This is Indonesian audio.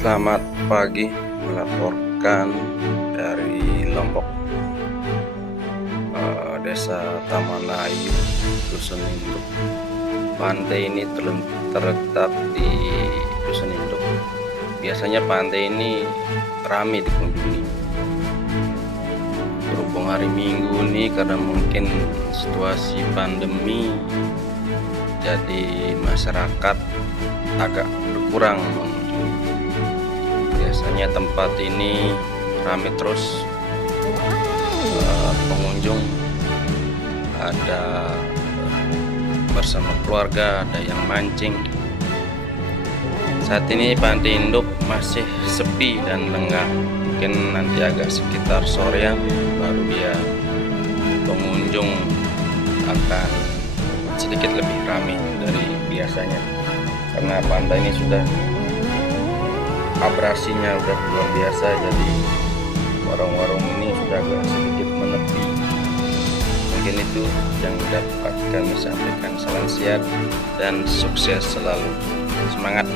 Selamat pagi, melaporkan dari Lombok, Desa Tamanayu, Dusun Induk. Pantai ini terletak di Dusun Induk. Biasanya pantai ini ramai dikunjungi. Berhubung hari Minggu ini karena mungkin situasi pandemi, jadi masyarakat agak berkurang mengunjungi. Biasanya tempat ini ramai terus pengunjung, ada bersama keluarga, ada yang mancing. Saat ini Pantai Induk masih sepi dan lengang. Mungkin nanti agak sekitar sorean baru dia pengunjung akan sedikit lebih ramai dari biasanya, karena pantai ini sudah abrasinya udah luar biasa, jadi warung-warung ini sudah agak sedikit menepi. Mungkin itu yang dapat kami sampaikan. Salam sehat dan sukses selalu. Semangat.